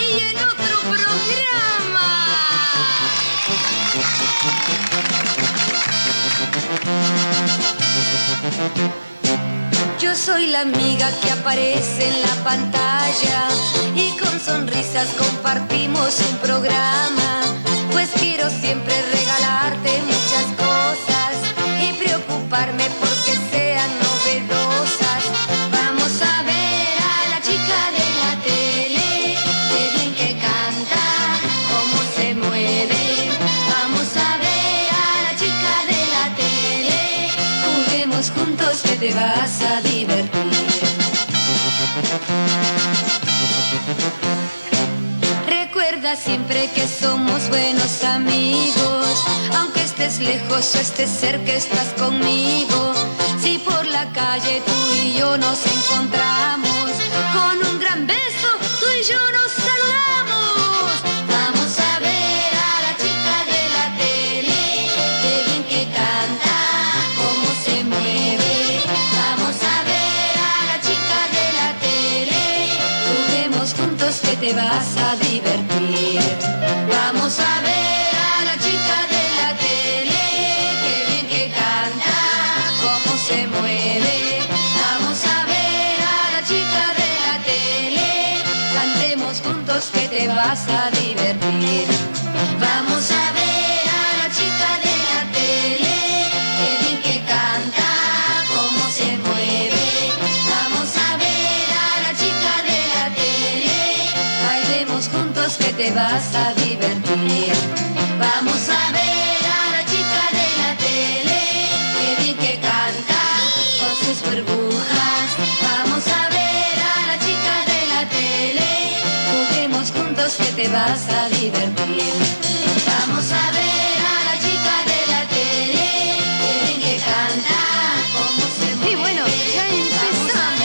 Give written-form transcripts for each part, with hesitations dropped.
Y en otro programa. Yo soy la amiga que aparece en la pantalla y con sonrisas compartimos un programa. Pues quiero siempre regalarte muchas cosas y preocuparme porque sean novedosas. Vamos a ver a la chica de la tele, qué bien que canta, cómo se mueve. Vamos a ver a la chica de la tele, juguemos juntos que te vas a divertir. Recuerda siempre que somos buenos amigos, aunque estés lejos o estés cerca, estás conmigo. Si por la calle tú y yo nos encontramos, con un gran beso tú y yo nos saludamos. Vamos a ver a la chica de la tele, qué bien que canta, cómo se mueve. Vamos a ver a la chica de la tele, juguemos juntos que te vas a divertir. Vamos a ver a la chica de la tele, qué bien que canta, cómo se mueve. Vamos a ver a la chica de la tele, cantemos juntos que te vas a divertir. Vamos a ver a la chica de la tele, qué bien que canta, cómo se mueve. Vamos a ver a la chica de la tele, bailemos juntos que te vas a divertir. Vamos a ver a la chica de la tele, qué bien que canta, con sus burbujas. Vamos a ver a la chica de la tele, juguemos juntos que te vas a divertir. Vamos a ver a la chica de la tele, qué bien que canta, cómo se mueve. Y bueno, ya empezamos.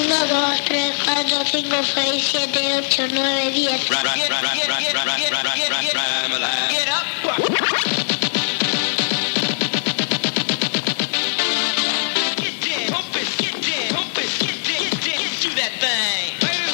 Uno, dos, tres, cuatro, cinco, seis, siete, ocho, nueve, 10. Get up. Get down, pump it, get down, pump it, get down, do that thing.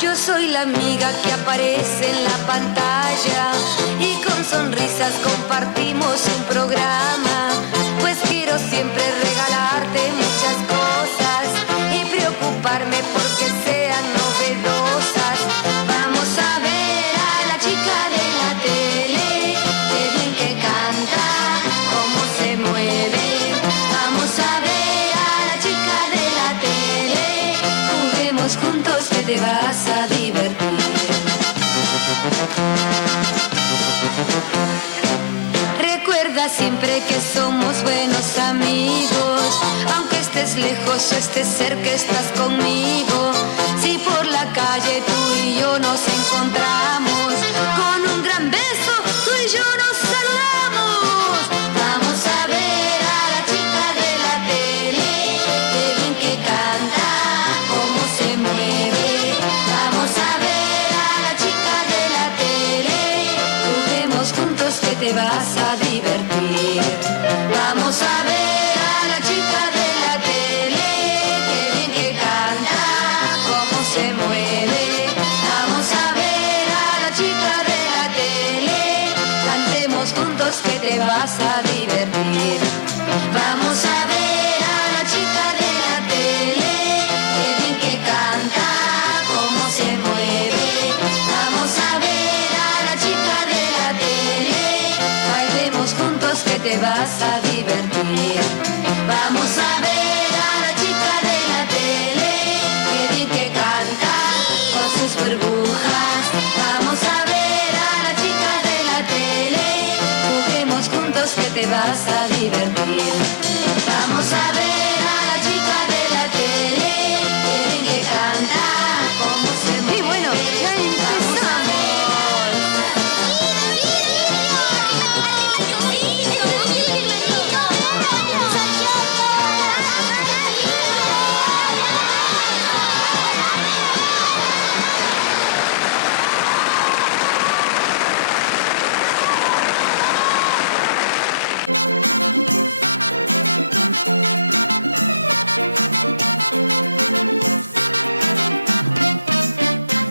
Yo soy la amiga que aparece en la pantalla y con sonrisas compartimos un programa. Pues quiero siempre regalarte muchas cosas y preocuparme porque sean novedosas. Vamos a ver a la chica de la tele, qué bien que canta, cómo se mueve. Vamos a ver a la chica de la tele, juguemos juntos que te vas a divertir. Recuerda siempre que somos buenos amigos, aunque estés lejos o estés cerca, estás conmigo. Si por la calle tú y yo nos encontramos, con un gran beso tú y yo nos saludamos. Vamos a ver a la chica de la tele, qué bien que canta, cómo se mueve. Vamos a ver a la chica de la tele, juguemos juntos que te vas a divertir. Vamos a ver a la chica de la tele, qué bien que canta, cómo se mueve. Vamos a ver a la chica de la tele, cantemos juntos que te vas a divertir. Vamos a ver a la chica de la tele, qué bien que canta, cómo se mueve. Vamos a ver a la chica de la tele, bailemos juntos que te vas a divertir. Vamos a ver a la chica de la tele, qué bien que canta, con sus burbujas. Vamos a ver a la chica de la tele, juguemos juntos que te vas a divertir. Vamos a ver a la chica de la tele, qué bien que canta, cómo se mueve. Y bueno, ya empezamos.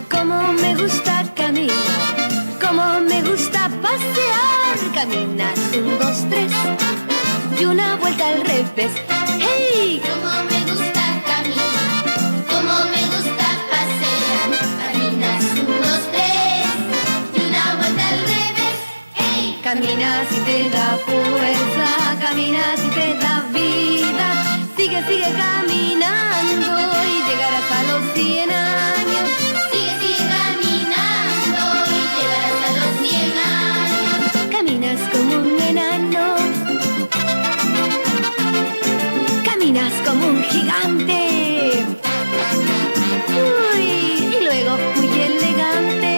Cómo me gusta caminar, cómo me gusta pasear. Caminas 1, 2, 3 y una vuelta al revés. ¡Hey! Cómo me gusta caminar, cómo me gusta pasear. Caminas 1, 2, 3 y una vuelta al revés. ¡Hey! Caminas y te da fuerza, caminas y te da vida. Sigue, sigue caminando y llegarás a los 100 años. Sigue, sigue caminando y llegarás a los 100 años. Caminas como un enano, caminas como un gigante. Uy, y luego muy elegante.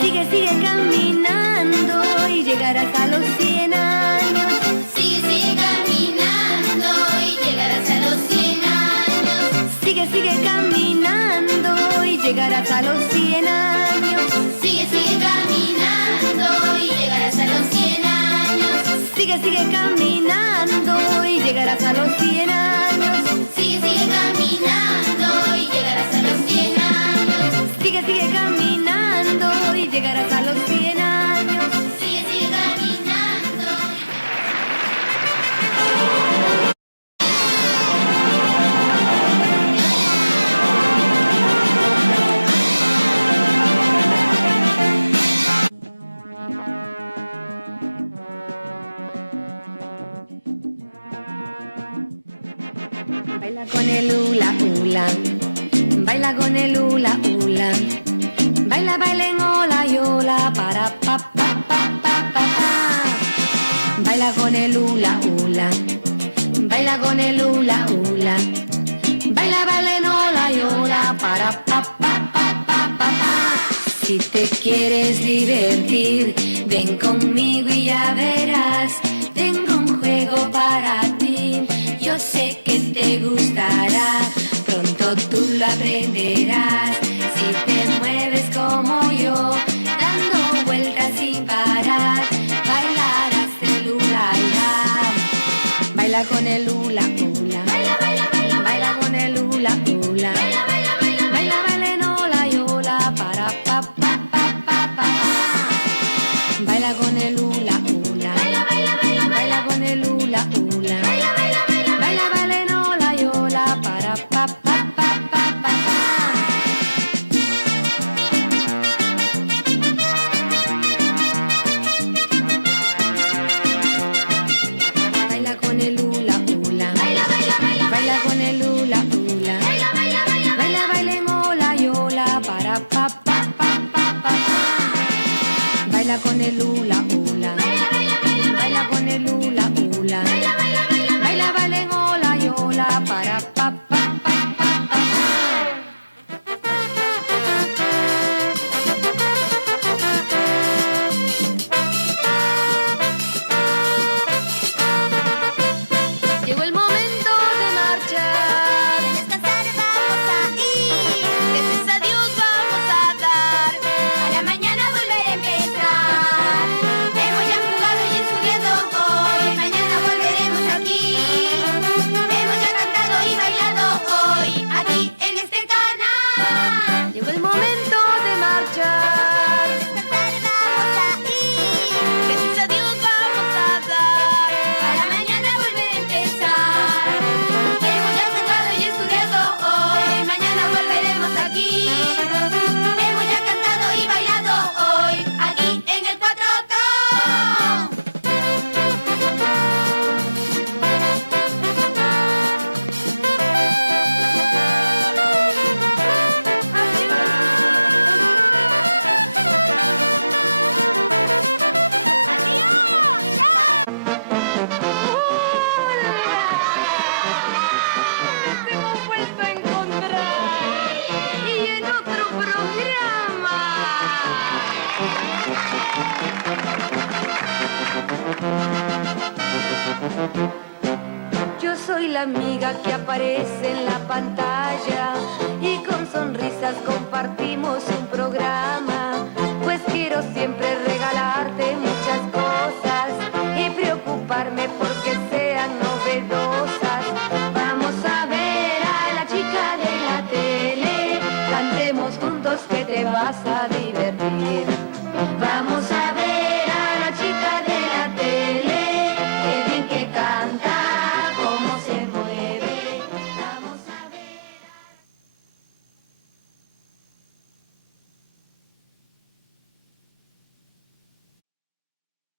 Sigue, sigue caminando y llegarás a los 100 años. Sigue, sigue caminando y llegarás a los 100 años. Sigue, sigue caminando y llegarás a los 100 años. Sigue, sigue caminando y llegarás a los 100 años. Sigue, sigue caminando y llegarás a los 100 años. Sigue, sigue caminando y llegarás a los 100 años. Sigue, sigue caminando y llegarás a los 100 años. Sigue, sigue caminando. Baila con el hula hula, baila con el hula hula, baila, baila en hola y hola para pa pa pa pa pa pa. Baila con el hula hula, baila con el hula hula, baila, baila en hola y hola para pa pa pa pa pa pa. Si te quieres divertir, ven conmigo y ya verás, tengo un juego para ti. Yo sé que te gustará, pronto tú lo aprenderás.